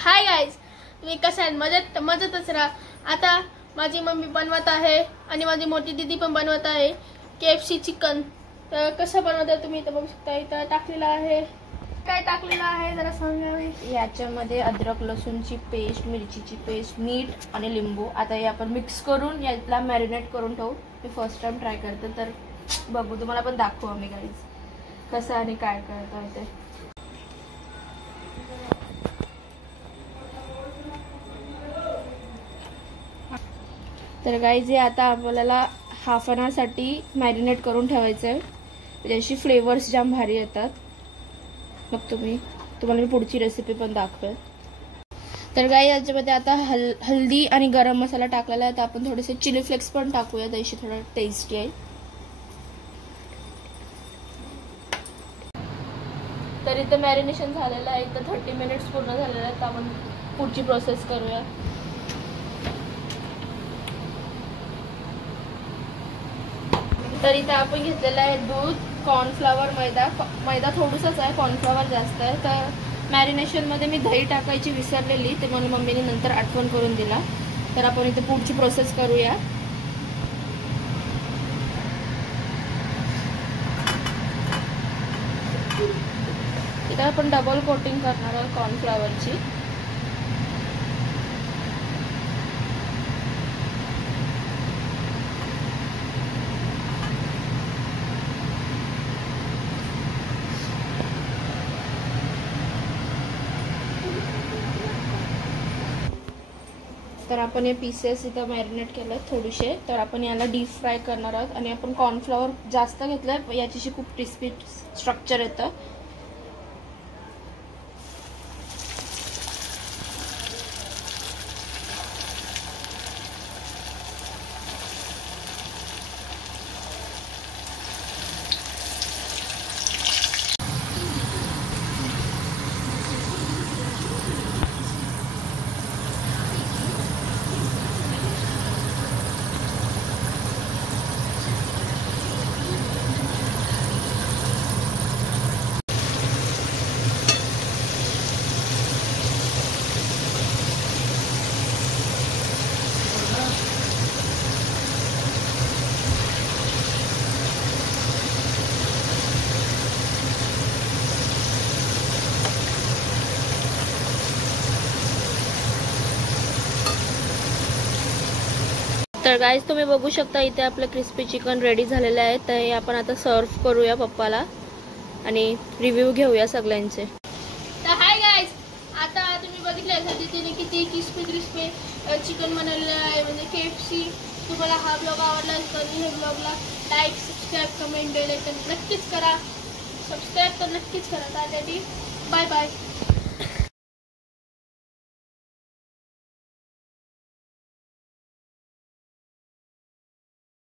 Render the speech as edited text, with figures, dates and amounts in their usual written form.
Hi guys, तुम्ही कशा आहात? मजेतच राहा। आता माझी मम्मी बनवत आहे आणि माझी मोठी दीदी पण बनवत आहे KFC चिकन। तर कसं बनवतात तुम्ही इथं बघू शकता। इथं टाकलेलं आहे, काय टाकलेलं आहे जरा सांगा। याच्यामध्ये अद्रक लसूणची पेस्ट, मिरचीची पेस्ट, मीठ आणि लिंबू। आता हे आपण मिक्स करून याला मॅरिनेट करून ठेवू। मी फर्स्ट टाइम ट्राय करते तर बघू, तुम्हाला पण दाखवू आम्ही गाईज कसं आणि काय करतो ते। तर गाईज हे आता आपल्याला हाफ एन आवर साठी मॅरिनेट करून ठेवायचं आहे, त्याची फ्लेवर्स जाम भारी येतात। मग तुम्हाला मी पुढची रेसिपी पण दाखवेल। तर गाईज याच्यामध्ये आता हल्दी आणि गरम मसाला टाकलेला आहे, तर आपण थोडेसे चिली फ्लेक्स पण टाकूया, त्याची थोडं टेस्टी आहे। तर इथं मॅरिनेशन झालेलं आहे, इथं 30 मिनिट्स पूर्ण झालेलं आहे, तर आपण पुढची प्रोसेस करूया। तर इथं आपण घेतलेलं आहे दूध, कॉर्नफ्लॉवर, मैदा थोडंसंच आहे, कॉर्नफ्लॉवर जास्त आहे। तर मॅरिनेशनमध्ये मी दही टाकायची विसरलेली, ते मला मम्मीने नंतर आठवण करून दिला। तर आपण इथे पुढची प्रोसेस करूया। इथं आपण डबल कोटिंग करणार आहोत कॉर्नफ्लॉवरची। तर आपण हे पीसेस इथं मॅरिनेट केले थोडेसे, तर आपण याला डीप फ्राय करणार आहोत। आणि आपण कॉर्नफ्लॉवर जास्त घेतलंय, याच्याशी खूप क्रिस्पी स्ट्रक्चर येतं। तर गाइस तुम्ही बघू शकता इथे आपलं क्रिस्पी चिकन रेडी झालेलं आहे। तर हे आपण आता सर्व करूया पप्पाला आणि रिव्ह्यू घेऊया सगळ्यांचे। तर हाय गाइस, आता तुम्ही बघितलं तिने किती क्रिस्पी चिकन बनवलेलं आहे, म्हणजे KFC। तुम्हाला हा ब्लॉग आवडला तर हे ब्लॉगला like, subscribe, comment, bell icon नक्कीच करा। सबस्क्राईब तर नक्कीच करा। त्यासाठी बाय बाय।